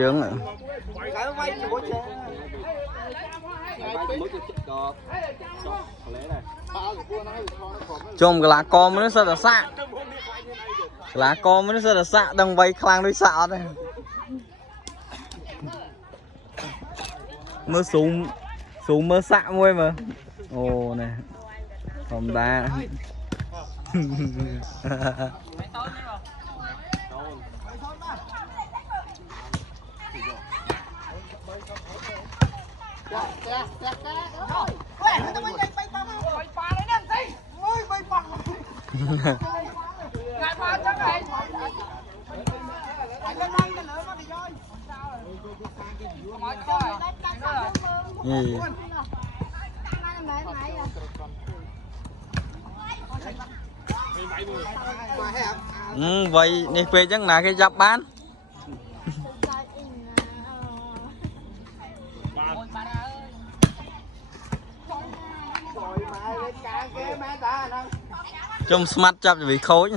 Trướng nữa. Chôm cái lá con mới nó rất là xạ. Lá con mới nó rất là xạ, đang vay khlang đôi xạ đây. Mơ súng mơ xạ môi mà. Ồ này. Hồng đá. Vậy đi về chắc là cái giáp bán. Trong smart chập vì khối.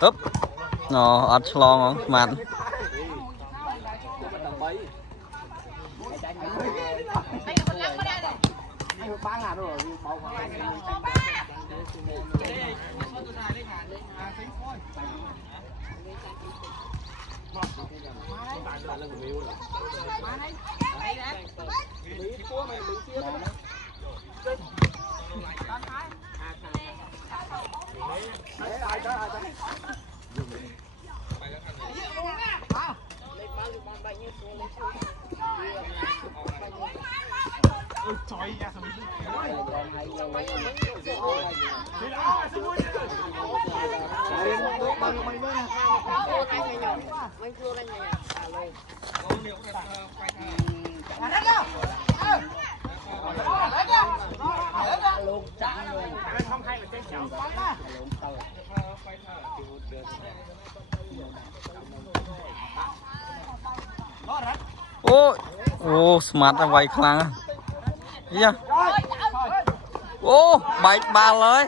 Úp nó ớt lo không mặn. Ô smart là vậy khăn á. Ô bạch ba lưới.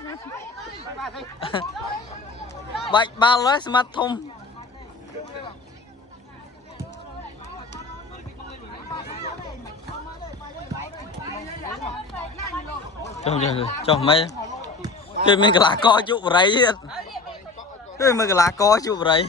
Bạch ba lưới smart thùng. Cho mấy chơi mấy cái lá co chụp vào đấy. Chơi mấy cái lá co chụp vào đấy.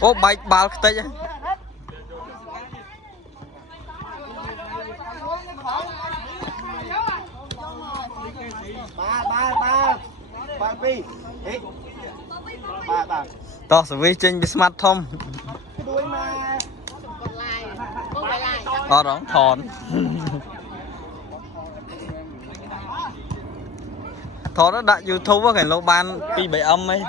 Ô bạch bao cái tay. To sự vi trên smart thông. Đó thòn. Thò nó đã YouTube cái lô ban pi bảy âm ấy.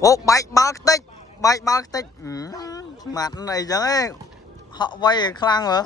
Ô bạch ba tích. Mặt này giống ấy họ vay khlang hả?